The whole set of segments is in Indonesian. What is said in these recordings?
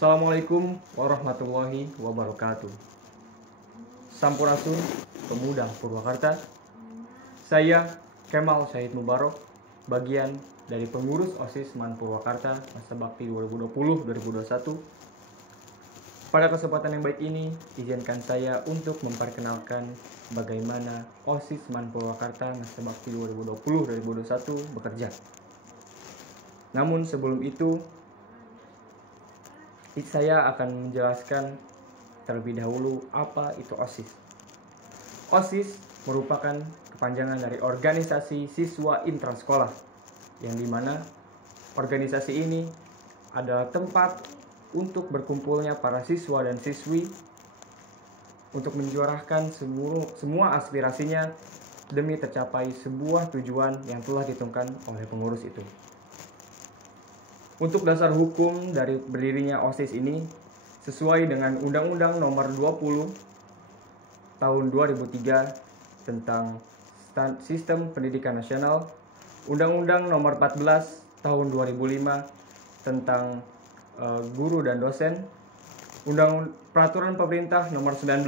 Assalamualaikum warahmatullahi wabarakatuh. Sampurasun, Pemuda Purwakarta. Saya Kemal Syahid Mubarok, bagian dari pengurus OSIS MAN Purwakarta masa bakti 2020-2021. Pada kesempatan yang baik ini, izinkan saya untuk memperkenalkan bagaimana OSIS MAN Purwakarta masa bakti 2020-2021 bekerja. Namun sebelum itu, saya akan menjelaskan terlebih dahulu apa itu OSIS. OSIS merupakan kepanjangan dari Organisasi Siswa Intrasekolah, yang dimana organisasi ini adalah tempat untuk berkumpulnya para siswa dan siswi untuk menyuarakan semua aspirasinya demi tercapai sebuah tujuan yang telah ditentukan oleh pengurus itu. Untuk dasar hukum dari berdirinya OSIS ini sesuai dengan Undang-Undang Nomor 20 Tahun 2003 tentang Sistem Pendidikan Nasional, Undang-Undang Nomor 14 Tahun 2005 tentang guru dan dosen, Peraturan Pemerintah Nomor 19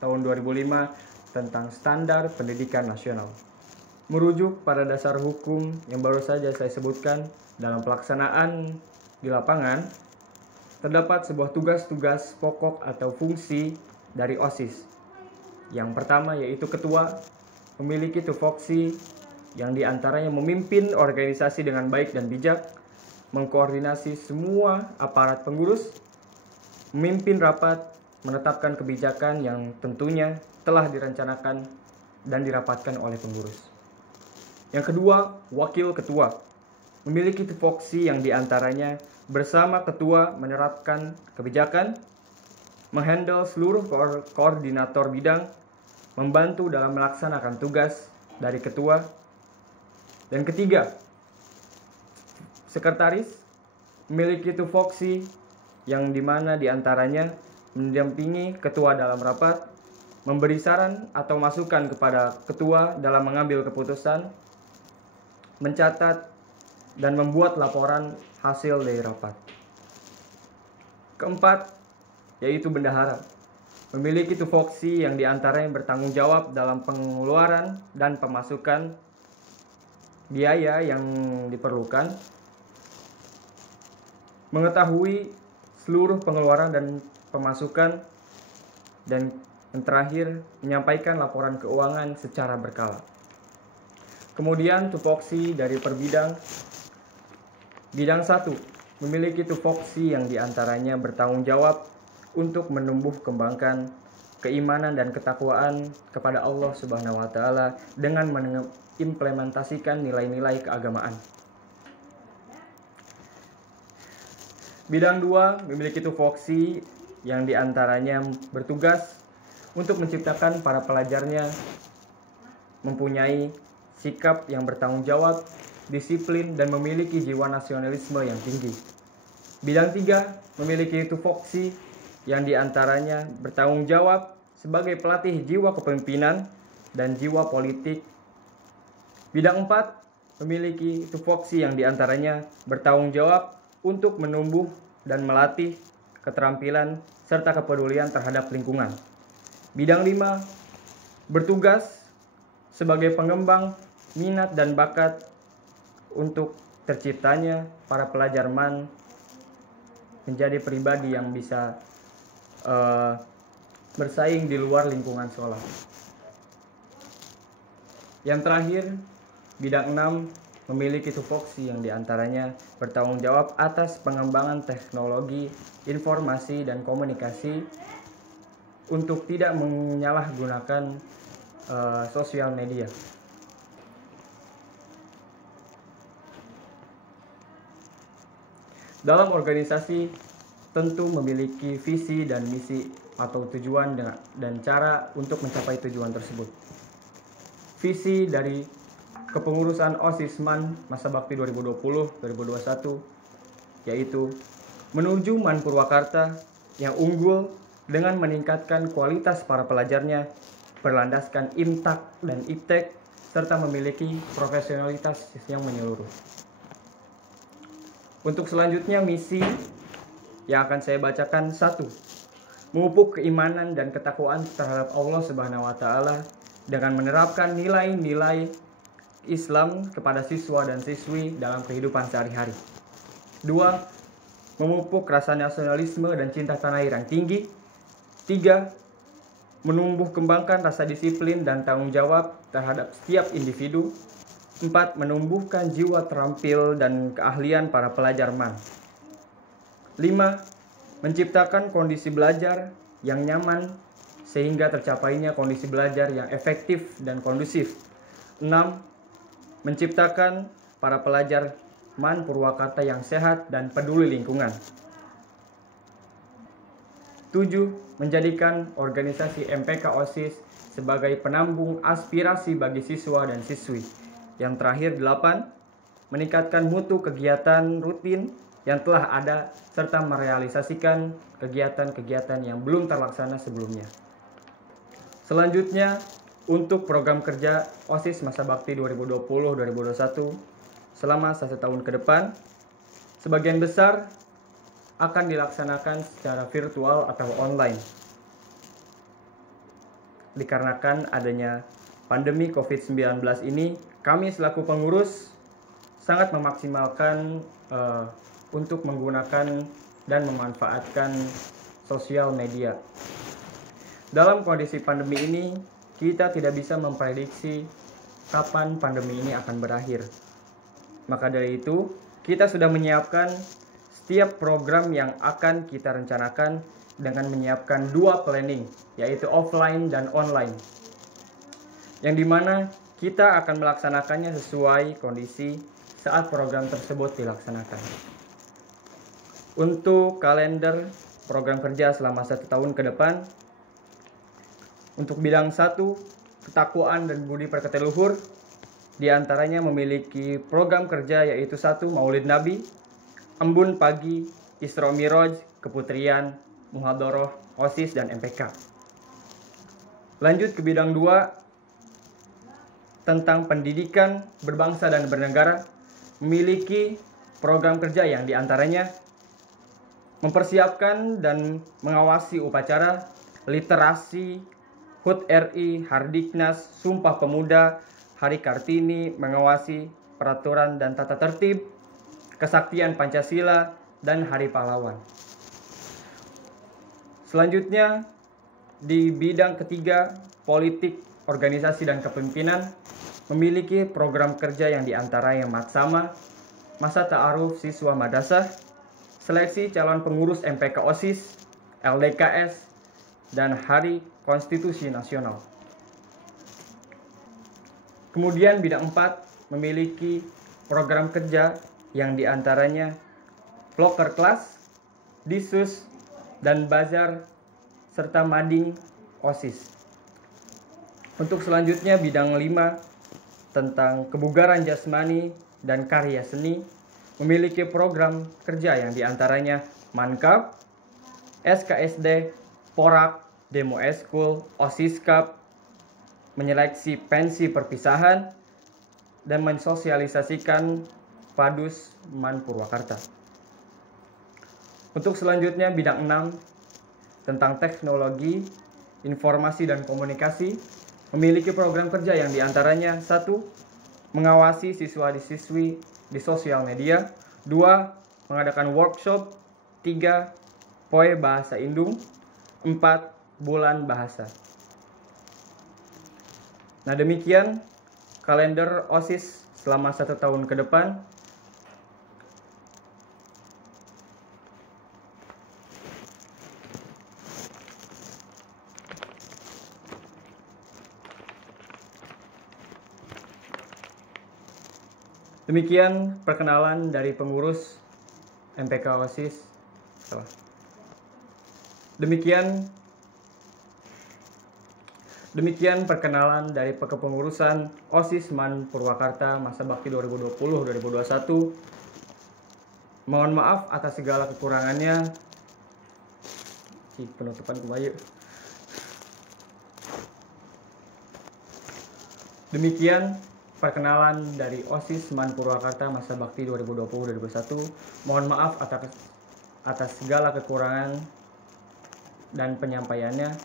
Tahun 2005 tentang Standar Pendidikan Nasional. Merujuk pada dasar hukum yang baru saja saya sebutkan, dalam pelaksanaan di lapangan, terdapat sebuah tugas-tugas pokok atau fungsi dari OSIS. Yang pertama yaitu ketua, memiliki tupoksi yang diantaranya memimpin organisasi dengan baik dan bijak, mengkoordinasi semua aparat pengurus, memimpin rapat, menetapkan kebijakan yang tentunya telah direncanakan dan dirapatkan oleh pengurus. Yang kedua, wakil ketua, memiliki tupoksi yang diantaranya bersama ketua menerapkan kebijakan, menghandle seluruh koordinator bidang, membantu dalam melaksanakan tugas dari ketua. Dan ketiga, sekretaris, memiliki tupoksi yang dimana diantaranya mendampingi ketua dalam rapat, memberi saran atau masukan kepada ketua dalam mengambil keputusan, mencatat dan membuat laporan hasil dari rapat. Keempat, yaitu bendahara, memiliki tupoksi yang diantaranya bertanggung jawab dalam pengeluaran dan pemasukan biaya yang diperlukan, mengetahui seluruh pengeluaran dan pemasukan, dan yang terakhir, menyampaikan laporan keuangan secara berkala. Kemudian tupoksi dari perbidang. Bidang 1 memiliki tupoksi yang diantaranya bertanggung jawab untuk menumbuh kembangkan keimanan dan ketakwaan kepada Allah Subhanahu wa taala dengan mengimplementasikan nilai-nilai keagamaan. Bidang 2 memiliki tupoksi yang diantaranya bertugas untuk menciptakan para pelajarnya mempunyai sikap yang bertanggung jawab, disiplin, dan memiliki jiwa nasionalisme yang tinggi. Bidang 3 memiliki tupoksi yang diantaranya bertanggung jawab sebagai pelatih jiwa kepemimpinan dan jiwa politik. Bidang 4 memiliki tupoksi yang diantaranya bertanggung jawab untuk menumbuh dan melatih keterampilan serta kepedulian terhadap lingkungan. Bidang 5 bertugas sebagai pengembang minat dan bakat untuk terciptanya para pelajar MAN menjadi pribadi yang bisa bersaing di luar lingkungan sekolah. Yang terakhir, bidang 6 memiliki tupoksi yang diantaranya bertanggung jawab atas pengembangan teknologi, informasi, dan komunikasi untuk tidak menyalahgunakan sosial media. Dalam organisasi tentu memiliki visi dan misi atau tujuan dan cara untuk mencapai tujuan tersebut. Visi dari kepengurusan OSIS MAN masa bakti 2020-2021 yaitu menuju MAN Purwakarta yang unggul dengan meningkatkan kualitas para pelajarnya, berlandaskan IMTAK dan IPTEK, serta memiliki profesionalitas yang menyeluruh. Untuk selanjutnya, misi yang akan saya bacakan. 1. Memupuk keimanan dan ketakwaan terhadap Allah Subhanahu wa taala dengan menerapkan nilai-nilai Islam kepada siswa dan siswi dalam kehidupan sehari-hari. 2. Memupuk rasa nasionalisme dan cinta tanah air yang tinggi. 3. Menumbuh kembangkan rasa disiplin dan tanggung jawab terhadap setiap individu. 4. Menumbuhkan jiwa terampil dan keahlian para pelajar MAN. 5. Menciptakan kondisi belajar yang nyaman sehingga tercapainya kondisi belajar yang efektif dan kondusif. 6. Menciptakan para pelajar MAN Purwakarta yang sehat dan peduli lingkungan. 7. Menjadikan organisasi MPK OSIS sebagai penambung aspirasi bagi siswa dan siswi. Yang terakhir 8. Meningkatkan mutu kegiatan rutin yang telah ada serta merealisasikan kegiatan-kegiatan yang belum terlaksana sebelumnya. Selanjutnya, untuk program kerja OSIS Masa Bakti 2020-2021 selama 1 tahun ke depan, sebagian besar akan dilaksanakan secara virtual atau online. Dikarenakan adanya pandemi COVID-19 ini, kami selaku pengurus sangat memaksimalkan untuk menggunakan dan memanfaatkan sosial media. Dalam kondisi pandemi ini, kita tidak bisa memprediksi kapan pandemi ini akan berakhir. Maka dari itu, kita sudah menyiapkan setiap program yang akan kita rencanakan dengan menyiapkan 2 planning, yaitu offline dan online. Yang dimana kita akan melaksanakannya sesuai kondisi saat program tersebut dilaksanakan. Untuk kalender program kerja selama 1 tahun ke depan, untuk bidang 1, ketakwaan dan budi pekerti luhur, diantaranya memiliki program kerja yaitu 1. Maulid Nabi, Embun Pagi, Isra Miraj, Keputrian, Muhadharah, OSIS, dan MPK. Lanjut ke bidang 2, tentang pendidikan berbangsa dan bernegara, memiliki program kerja yang diantaranya mempersiapkan dan mengawasi upacara, literasi, HUT RI, Hardiknas, Sumpah Pemuda, Hari Kartini, mengawasi peraturan dan tata tertib, kesaktian Pancasila, dan Hari Pahlawan. Selanjutnya, di bidang ketiga, politik, organisasi, dan kepemimpinan, memiliki program kerja yang diantaranya Matsama, Masa Ta'aruf Siswa Madrasah, Seleksi Calon Pengurus MPK OSIS, LDKS, dan Hari Konstitusi Nasional. Kemudian bidang 4 memiliki program kerja yang diantaranya Vlogger Class, Disus, dan Bazar, serta Mading OSIS. Untuk selanjutnya bidang 5 tentang kebugaran jasmani dan karya seni, memiliki program kerja yang diantaranya Mankap, SKSD, Porak, Demo Eskul, Osiskap, menyeleksi pensi perpisahan, dan mensosialisasikan Padus MAN Purwakarta. Untuk selanjutnya bidang 6 tentang teknologi, informasi, dan komunikasi, memiliki program kerja yang diantaranya 1. Mengawasi siswa dan siswi di sosial media. 2. Mengadakan workshop. 3. Poe Bahasa Indung. 4. Bulan Bahasa. Nah, demikian kalender OSIS selama 1 tahun ke depan. Demikian perkenalan dari pengurus MPK OSIS. Demikian perkenalan dari kepengurusan OSIS MAN Purwakarta masa bakti 2020-2021. Mohon maaf atas segala kekurangannya. Penutupan kembali. Demikian perkenalan dari OSIS MAN Purwakarta masa bakti 2020-2021. Mohon maaf atas segala kekurangan dan penyampaiannya.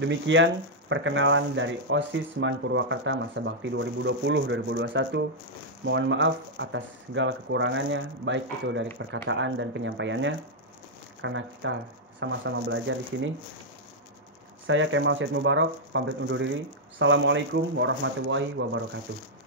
Demikian perkenalan dari OSIS SMAN Purwakarta masa bakti 2020-2021. Mohon maaf atas segala kekurangannya, baik itu dari perkataan dan penyampaiannya, karena kita sama-sama belajar di sini. Saya Kemal Syed Mubarak, pamit undur diri. Assalamualaikum warahmatullahi wabarakatuh.